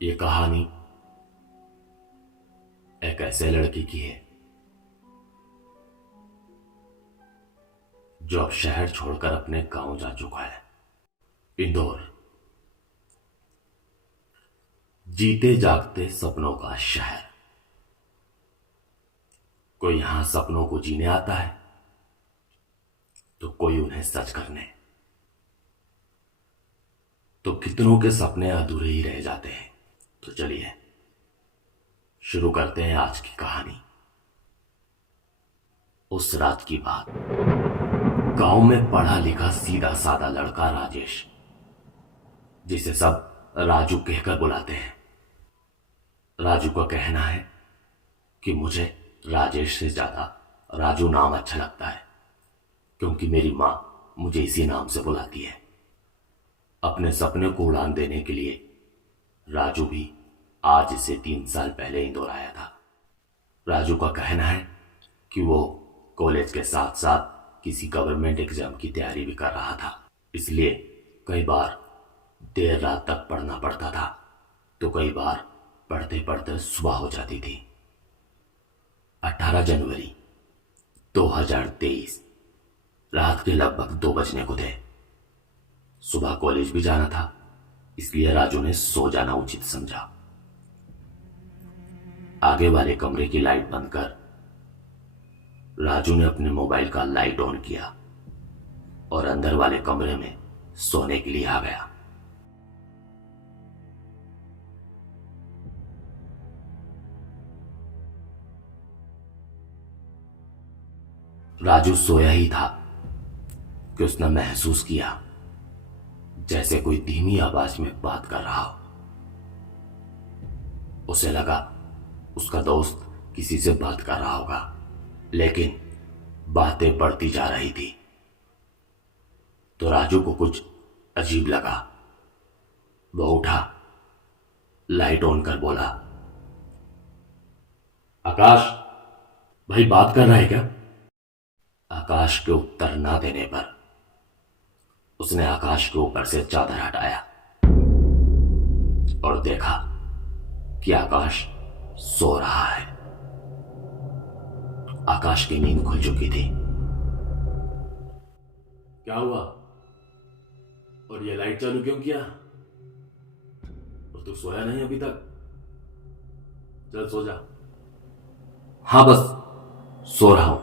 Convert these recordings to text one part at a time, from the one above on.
ये कहानी एक ऐसे लड़के की है जो अब शहर छोड़कर अपने गांव जा चुका है। इंदौर, जीते जागते सपनों का शहर। कोई यहां सपनों को जीने आता है तो कोई उन्हें सच करने। तो कितनों के सपने अधूरे ही रह जाते हैं। तो चलिए शुरू करते हैं आज की कहानी। उस रात की बात। गांव में पढ़ा लिखा सीधा साधा लड़का राजेश, जिसे सब राजू कहकर बुलाते हैं। राजू का कहना है कि मुझे राजेश से ज्यादा राजू नाम अच्छा लगता है, क्योंकि मेरी मां मुझे इसी नाम से बुलाती है। अपने सपने को उड़ान देने के लिए राजू भी आज से 3 साल पहले इंदौर आया था। राजू का कहना है कि वो कॉलेज के साथ साथ किसी गवर्नमेंट एग्जाम की तैयारी भी कर रहा था, इसलिए कई बार देर रात तक पढ़ना पड़ता था, तो कई बार पढ़ते पढ़ते सुबह हो जाती थी। 18 जनवरी 2023 रात के लगभग 2 बजने को थे। सुबह कॉलेज भी जाना था, इसलिए राजू ने सो जाना उचित समझा। आगे वाले कमरे की लाइट बंद कर राजू ने अपने मोबाइल का लाइट ऑन किया और अंदर वाले कमरे में सोने के लिए आ गया। राजू सोया ही था कि उसने महसूस किया जैसे कोई धीमी आवाज में बात कर रहा हो। उसे लगा उसका दोस्त किसी से बात कर रहा होगा, लेकिन बातें बढ़ती जा रही थी। तो राजू को कुछ अजीब लगा। वो उठा, लाइट ऑन कर बोला, आकाश भाई बात कर रहा है क्या? आकाश के उत्तर ना देने पर उसने आकाश के ऊपर से चादर हटाया और देखा कि आकाश सो रहा है। आकाश की नींद खुल चुकी थी। क्या हुआ? और ये लाइट चालू क्यों किया? और तू सोया नहीं अभी तक? चल सो जा। हाँ बस सो रहा हूं।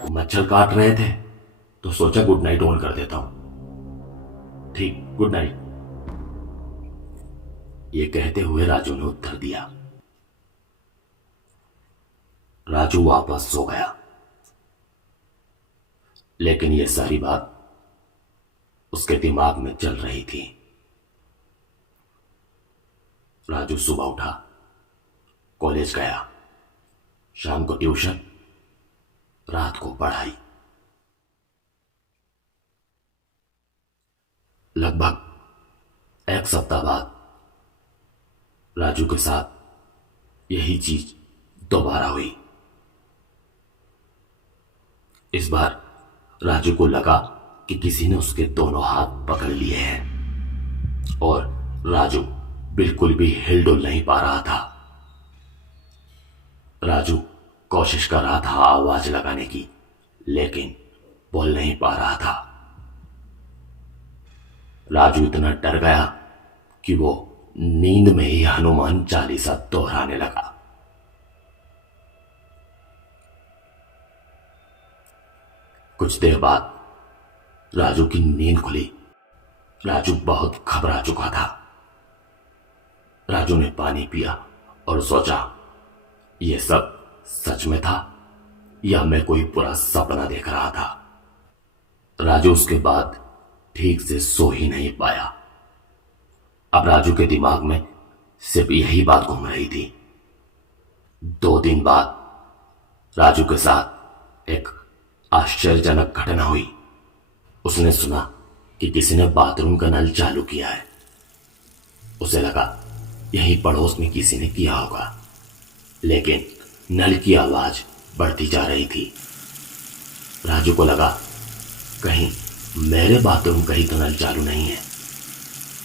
तो मच्छर काट रहे थे तो सोचा गुड नाइट ऑन कर देता हूं। ठीक, गुड नाइट। ये कहते हुए राजू ने उत्तर दिया। राजू वापस सो गया, लेकिन यह सारी बात उसके दिमाग में चल रही थी। राजू सुबह उठा, कॉलेज गया, शाम को ट्यूशन, रात को पढ़ाई। लगभग 1 सप्ताह बाद राजू के साथ यही चीज दोबारा हुई। इस बार राजू को लगा कि किसी ने उसके दोनों हाथ पकड़ लिए हैं और राजू बिल्कुल भी हिलडुल नहीं पा रहा था। राजू कोशिश कर रहा था आवाज लगाने की, लेकिन बोल नहीं पा रहा था। राजू इतना डर गया कि वो नींद में ही हनुमान चालीसा दोहराने लगा। कुछ देर बाद राजू की नींद खुली। राजू बहुत घबरा चुका था। राजू ने पानी पिया और सोचा, यह सब सच में था या मैं कोई बुरा सपना देख रहा था। राजू उसके बाद ठीक से सो ही नहीं पाया। अब राजू के दिमाग में सिर्फ यही बात घूम रही थी। 2 दिन बाद राजू के साथ एक आश्चर्यजनक घटना हुई। उसने सुना कि किसी ने बाथरूम का नल चालू किया है। उसे लगा यही पड़ोस में किसी ने किया होगा, लेकिन नल की आवाज बढ़ती जा रही थी। राजू को लगा कहीं मेरे बाथरूम का ही तो नल चालू नहीं है।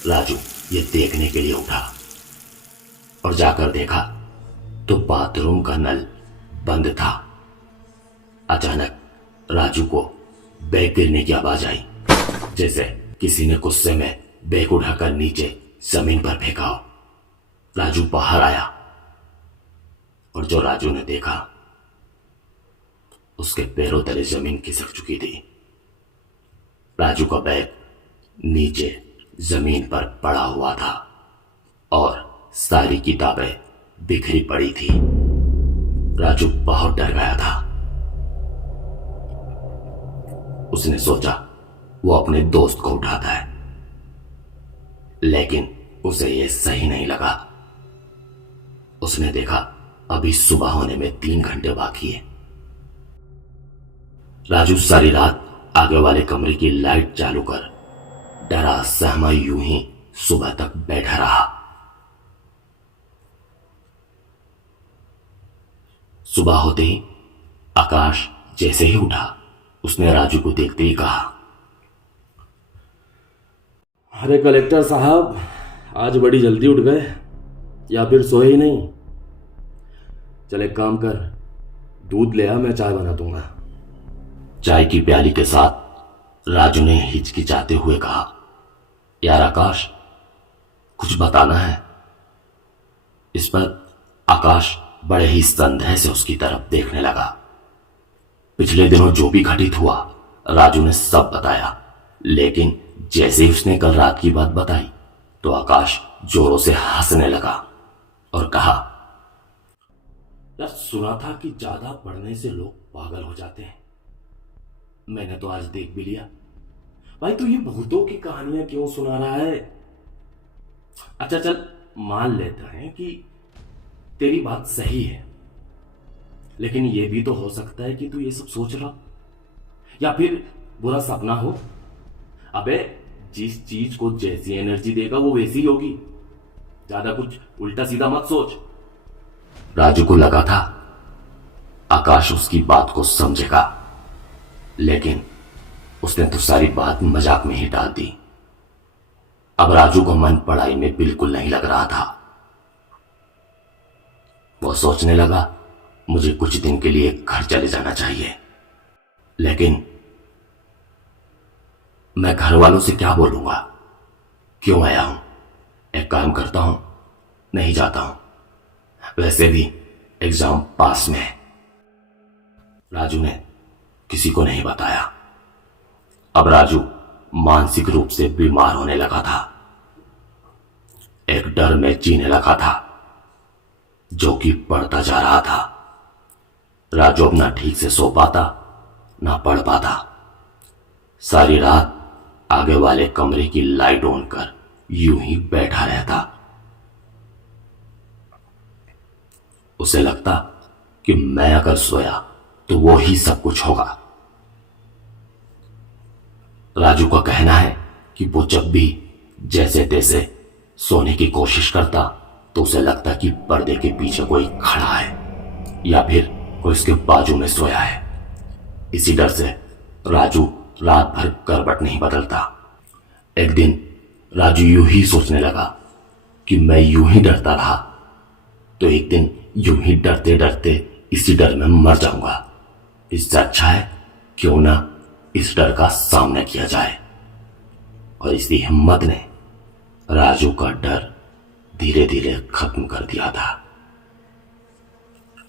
राजू ये देखने के लिए उठा और जाकर देखा तो बाथरूम का नल बंद था। अचानक राजू को बैग गिरने की आवाज आई, जैसे किसी ने गुस्से में बैग उठाकर नीचे जमीन पर फेंका हो। राजू बाहर आया और जो राजू ने देखा, उसके पैरों तले जमीन खिसक चुकी थी। राजू का बैग नीचे जमीन पर पड़ा हुआ था और सारी किताबें बिखरी पड़ी थी। राजू बहुत डर गया था। उसने सोचा वो अपने दोस्त को उठाता है, लेकिन उसे यह सही नहीं लगा। उसने देखा अभी सुबह होने में 3 घंटे बाकी है। राजू सारी रात आगे वाले कमरे की लाइट चालू कर डरा सहमा यूं ही सुबह तक बैठा रहा। सुबह होते ही आकाश जैसे ही उठा, उसने राजू को देखते ही कहा, अरे कलेक्टर साहब, आज बड़ी जल्दी उठ गए या फिर सोए ही नहीं? चल एक काम कर, दूध ले आ, मैं चाय बना दूंगा। चाय की प्याली के साथ राजू ने हिचकिचाते हुए कहा, यार आकाश, कुछ बताना है। इस पर आकाश बड़े ही संदेह से उसकी तरफ देखने लगा। पिछले दिनों जो भी घटित हुआ राजू ने सब बताया, लेकिन जैसे ही उसने कल रात की बात बताई तो आकाश जोरों से हंसने लगा और कहा, यार सुना था कि ज्यादा पढ़ने से लोग पागल हो जाते हैं। मैंने तो आज देख भी लिया। भाई तू ये भूतों की कहानियां क्यों सुना रहा है? अच्छा चल, मान लेते हैं कि तेरी बात सही है, लेकिन यह भी तो हो सकता है कि तू ये सब सोच रहा या फिर बुरा सपना हो। अबे जिस चीज को जैसी एनर्जी देगा वो वैसी ही होगी। ज्यादा कुछ उल्टा सीधा मत सोच। राजू को लगा था आकाश उसकी बात को समझेगा, लेकिन उसने तो सारी बात मजाक में ही डाल दी। अब राजू को मन पढ़ाई में बिल्कुल नहीं लग रहा था। वो सोचने लगा, मुझे कुछ दिन के लिए घर चले जाना चाहिए, लेकिन मैं घर वालों से क्या बोलूंगा? क्यों आया हूं? एक काम करता हूं, नहीं जाता हूं। वैसे भी एग्जाम पास में है। राजू ने किसी को नहीं बताया। अब राजू मानसिक रूप से बीमार होने लगा था। एक डर में जीने लगा था जो कि बढ़ता जा रहा था। राजू अब ना ठीक से सो पाता, ना पढ़ पाता। सारी रात आगे वाले कमरे की लाइट ऑन कर यूं ही बैठा रहता। उसे लगता कि मैं अगर सोया तो वो ही सब कुछ होगा। राजू का कहना है कि वो जब भी जैसे तैसे सोने की कोशिश करता तो उसे लगता कि पर्दे के पीछे कोई खड़ा है या फिर कोई उसके बाजू में सोया है। इसी डर से राजू रात भर करवट नहीं बदलता। एक दिन राजू यूं ही सोचने लगा कि मैं यूं ही डरता रहा तो एक दिन यूं ही डरते डरते इसी डर में मर जाऊंगा। इससे अच्छा है क्यों ना इस डर का सामना किया जाए। और इसी हिम्मत ने राजू का डर धीरे धीरे खत्म कर दिया था।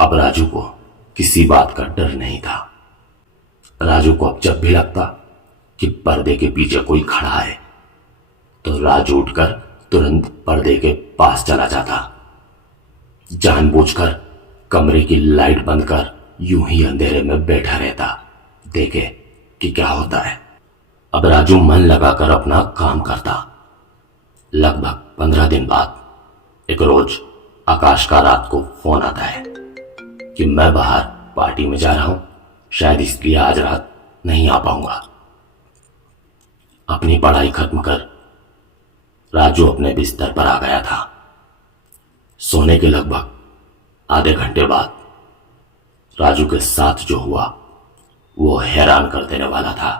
अब राजू को किसी बात का डर नहीं था। राजू को अब जब भी लगता कि पर्दे के पीछे कोई खड़ा है तो राजू उठकर तुरंत पर्दे के पास चला जाता। जानबूझकर कमरे की लाइट बंद कर यूं ही अंधेरे में बैठा रहता, देखे कि क्या होता है। अब राजू मन लगाकर अपना काम करता। लगभग 15 दिन बाद एक रोज आकाश का रात को फोन आता है कि मैं बाहर पार्टी में जा रहा हूं, शायद इसलिए आज रात नहीं आ पाऊंगा। अपनी पढ़ाई खत्म कर राजू अपने बिस्तर पर आ गया था। सोने के लगभग आधे घंटे बाद राजू के साथ जो हुआ वो हैरान कर देने वाला था।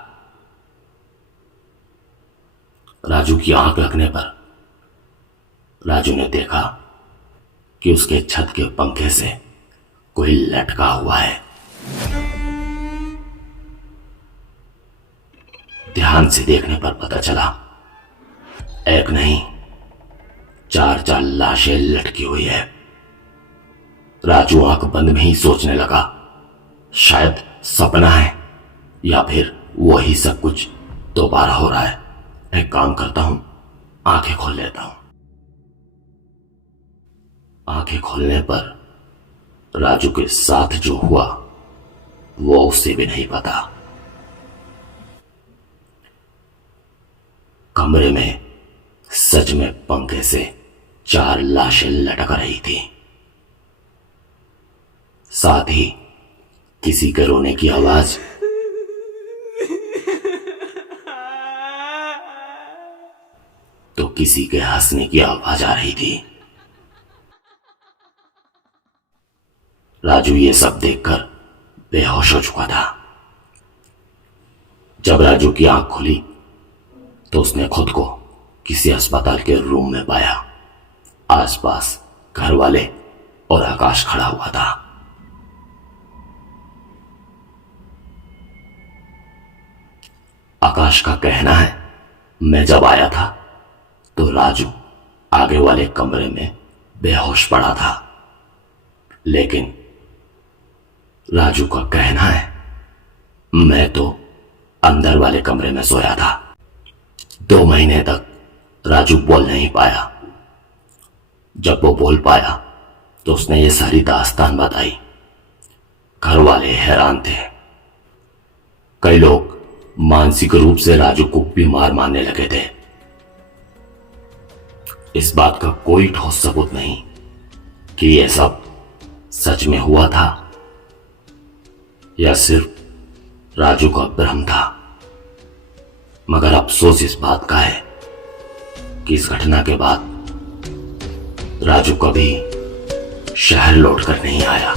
राजू की आंख लगने पर राजू ने देखा कि उसके छत के पंखे से कोई लटका हुआ है। ध्यान से देखने पर पता चला एक नहीं 4 लाशें लटकी हुई है। राजू आंख बंद में ही सोचने लगा, शायद सपना है या फिर वही सब कुछ दोबारा हो रहा है। एक काम करता हूं, आंखें खोल लेता हूं। आंखें खोलने पर राजू के साथ जो हुआ वो उसे भी नहीं पता। कमरे में सच में पंखे से 4 लाशें लटक रही थी। साथ ही किसी के रोने की आवाज, तो किसी के हंसने की आवाज आ रही थी। राजू ये सब देखकर बेहोश हो चुका था। जब राजू की आंख खुली तो उसने खुद को किसी अस्पताल के रूम में पाया। आसपास घर वाले और आकाश खड़ा हुआ था। आकाश का कहना है, मैं जब आया था तो राजू आगे वाले कमरे में बेहोश पड़ा था, लेकिन राजू का कहना है, मैं तो अंदर वाले कमरे में सोया था। 2 महीने तक राजू बोल नहीं पाया। जब वो बोल पाया तो उसने ये सारी दास्तान बताई। घर वाले हैरान थे। कई लोग मानसिक रूप से राजू को बीमार मानने लगे थे। इस बात का कोई ठोस सबूत नहीं कि यह सब सच में हुआ था या सिर्फ राजू का भ्रम था। मगर अफसोस इस बात का है कि इस घटना के बाद राजू कभी शहर लौटकर नहीं आया।